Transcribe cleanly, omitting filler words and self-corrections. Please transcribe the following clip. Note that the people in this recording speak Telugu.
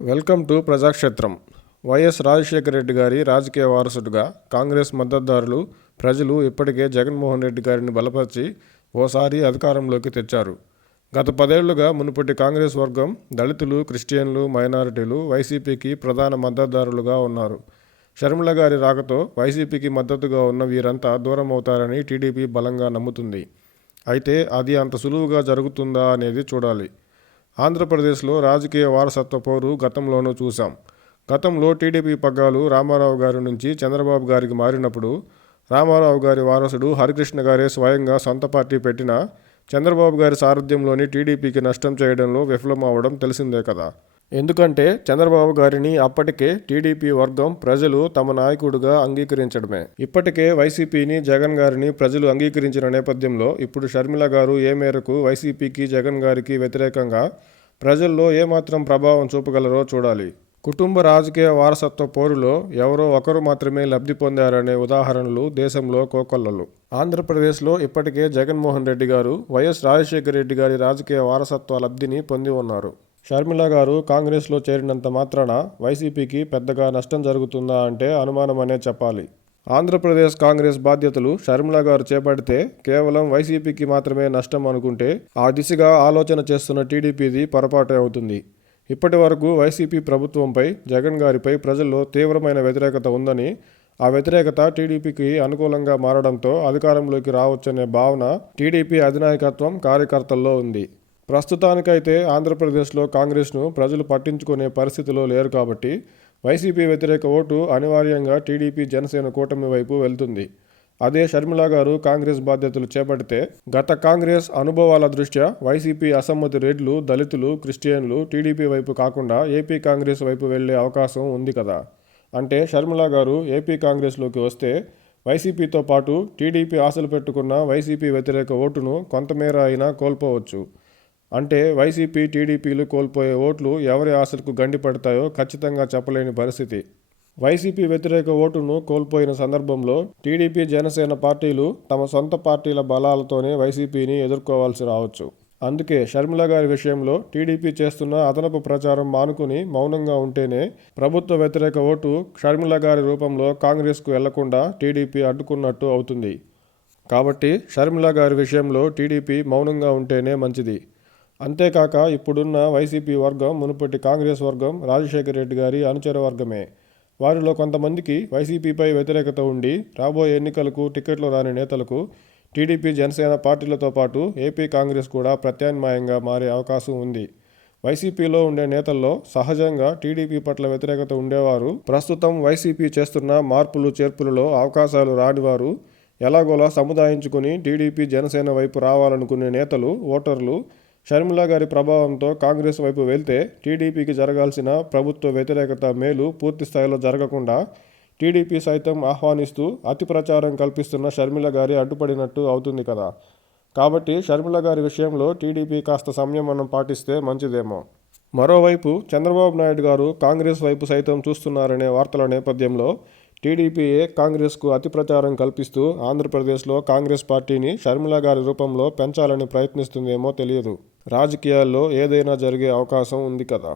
వెల్కమ్ టు ప్రజాక్షేత్రం. వైఎస్ రాజశేఖర రెడ్డి గారి రాజకీయ వారసుడుగా కాంగ్రెస్ మద్దతుదారులు, ప్రజలు ఇప్పటికే జగన్మోహన్ రెడ్డి గారిని బలపరిచి ఓసారి అధికారంలోకి తెచ్చారు. గత 10 ఏళ్లుగా మునుపటి కాంగ్రెస్ వర్గం దళితులు, క్రిస్టియన్లు, మైనారిటీలు వైసీపీకి ప్రధాన మద్దతుదారులుగా ఉన్నారు. షర్మిల గారి రాకతో వైసీపీకి మద్దతుగా ఉన్న వీరంతా దూరం అవుతారని టీడీపీ బలంగా నమ్ముతుంది. అయితే అది అంత సులువుగా జరుగుతుందా అనేది చూడాలి. ఆంధ్రప్రదేశ్లో రాజకీయ వారసత్వ పోరు గతంలోనూ చూశాం. గతంలో టీడీపీ పగ్గాలు రామారావు గారి నుంచి చంద్రబాబు గారికి మారినప్పుడు రామారావు గారి వారసుడు హరికృష్ణ గారే స్వయంగా సొంత పార్టీ పెట్టినా చంద్రబాబు గారి సారథ్యంలోని టీడీపీకి నష్టం చేయడంలో విఫలం అవడం తెలిసిందే కదా. ఎందుకంటే చంద్రబాబు గారిని అప్పటికే టీడీపీ వర్గం ప్రజలు తమ నాయకుడిగా అంగీకరించడమే. ఇప్పటికే వైసీపీని, జగన్ గారిని ప్రజలు అంగీకరించిన నేపథ్యంలో ఇప్పుడు షర్మిల గారు ఏ మేరకు వైసీపీకి, జగన్ గారికి వ్యతిరేకంగా ప్రజల్లో ఏమాత్రం ప్రభావం చూపగలరో చూడాలి. కుటుంబ రాజకీయ వారసత్వ పోరులో ఎవరో ఒకరు మాత్రమే లబ్ధి పొందారనే ఉదాహరణలు దేశంలో కోకొల్లలు. ఆంధ్రప్రదేశ్లో ఇప్పటికే జగన్మోహన్ రెడ్డి గారు, వైఎస్ రాజశేఖర రెడ్డి గారి రాజకీయ వారసత్వ లబ్ధిని పొంది ఉన్నారు. షర్మిల గారు కాంగ్రెస్లో చేరినంత మాత్రాన వైసీపీకి పెద్దగా నష్టం జరుగుతుందా అంటే అనుమానమనే చెప్పాలి. ఆంధ్రప్రదేశ్ కాంగ్రెస్ బాధ్యతలు షర్మిల గారు చేపడితే కేవలం వైసీపీకి మాత్రమే నష్టం అనుకుంటే ఆ దిశగా ఆలోచన చేస్తున్న టీడీపీది పొరపాటే అవుతుంది. ఇప్పటి వరకు వైసీపీ ప్రభుత్వంపై, జగన్ గారిపై ప్రజల్లో తీవ్రమైన వ్యతిరేకత ఉందని, ఆ వ్యతిరేకత టీడీపీకి అనుకూలంగా మారడంతో అధికారంలోకి రావచ్చనే భావన టీడీపీ అధినాయకత్వం, కార్యకర్తల్లో ఉంది. ప్రస్తుతానికైతే ఆంధ్రప్రదేశ్లో కాంగ్రెస్ను ప్రజలు పట్టించుకునే పరిస్థితిలో లేరు కాబట్టి వైసీపీ వ్యతిరేక ఓటు అనివార్యంగా టీడీపీ, జనసేన కూటమి వైపు వెళ్తుంది. అదే షర్మిల గారు కాంగ్రెస్ బాధ్యతలు చేపడితే గత కాంగ్రెస్ అనుభవాల దృష్ట్యా వైసీపీ అసమ్మతి రెడ్లు, దళితులు, క్రిస్టియన్లు టీడీపీ వైపు కాకుండా ఏపీ కాంగ్రెస్ వైపు వెళ్లే అవకాశం ఉంది కదా. అంటే షర్మిల గారు ఏపీ కాంగ్రెస్లోకి వస్తే వైసీపీతో పాటు టీడీపీ ఆశలు పెట్టుకున్న వైసీపీ వ్యతిరేక ఓటును కొంతమేర అయినా కోల్పోవచ్చు. అంటే వైసీపీ, టీడీపీలు కోల్పోయే ఓట్లు ఎవరి ఆశలకు గండిపడతాయో ఖచ్చితంగా చెప్పలేని పరిస్థితి. వైసీపీ వ్యతిరేక ఓటును కోల్పోయిన సందర్భంలో టీడీపీ, జనసేన పార్టీలు తమ సొంత పార్టీల బలాలతోనే వైసీపీని ఎదుర్కోవాల్సి రావచ్చు. అందుకే షర్మిల గారి విషయంలో టీడీపీ చేస్తున్న అదనపు ప్రచారం మానుకుని మౌనంగా ఉంటేనే ప్రభుత్వ వ్యతిరేక ఓటు షర్మిల గారి రూపంలో కాంగ్రెస్కు వెళ్లకుండా టీడీపీ అడ్డుకున్నట్టు అవుతుంది. కాబట్టి షర్మిల గారి విషయంలో టీడీపీ మౌనంగా ఉంటేనే మంచిది. అంతేకాక ఇప్పుడున్న వైసీపీ వర్గం మునుపటి కాంగ్రెస్ వర్గం రాజశేఖర రెడ్డి గారి అనుచర వర్గమే. వారిలో కొంతమందికి వైసీపీపై వ్యతిరేకత ఉండి రాబోయే ఎన్నికలకు టికెట్లు రాని నేతలకు టీడీపీ, జనసేన పార్టీలతో పాటు ఏపీ కాంగ్రెస్ కూడా ప్రత్యామ్నాయంగా మారే అవకాశం ఉంది. వైసీపీలో ఉండే నేతల్లో సహజంగా టీడీపీ పట్ల వ్యతిరేకత ఉండేవారు, ప్రస్తుతం వైసీపీ చేస్తున్న మార్పులు చేర్పులలో అవకాశాలు రానివారు ఎలాగోలా సముదాయించుకుని టీడీపీ, జనసేన వైపు రావాలనుకునే నేతలు, ఓటర్లు షర్మిల గారి ప్రభావంతో కాంగ్రెస్ వైపు వెళ్తే టీడీపీకి జరగాల్సిన ప్రభుత్వ వ్యతిరేకత మేలు పూర్తి స్థాయిలో జరగకుండా టీడీపీ సైతం ఆహ్వానిస్తూ అతి ప్రచారం కల్పిస్తున్న షర్మిల గారి అడ్డుపడినట్టు అవుతుంది కదా. కాబట్టి షర్మిల గారి విషయంలో టీడీపీ కాస్త సంయమనం పాటిస్తే మంచిదేమో. మరోవైపు చంద్రబాబు నాయుడు గారు కాంగ్రెస్ వైపు సైతం చూస్తున్నారనే వార్తల నేపథ్యంలో టీడీపీయే కాంగ్రెస్కు అతి ప్రచారం కల్పిస్తూ ఆంధ్రప్రదేశ్లో కాంగ్రెస్ పార్టీని షర్మిల గారి రూపంలో పెంచాలని ప్రయత్నిస్తుందేమో తెలియదు. రాజకీయాల్లో ఏదైనా జరిగే అవకాశం ఉంది కదా.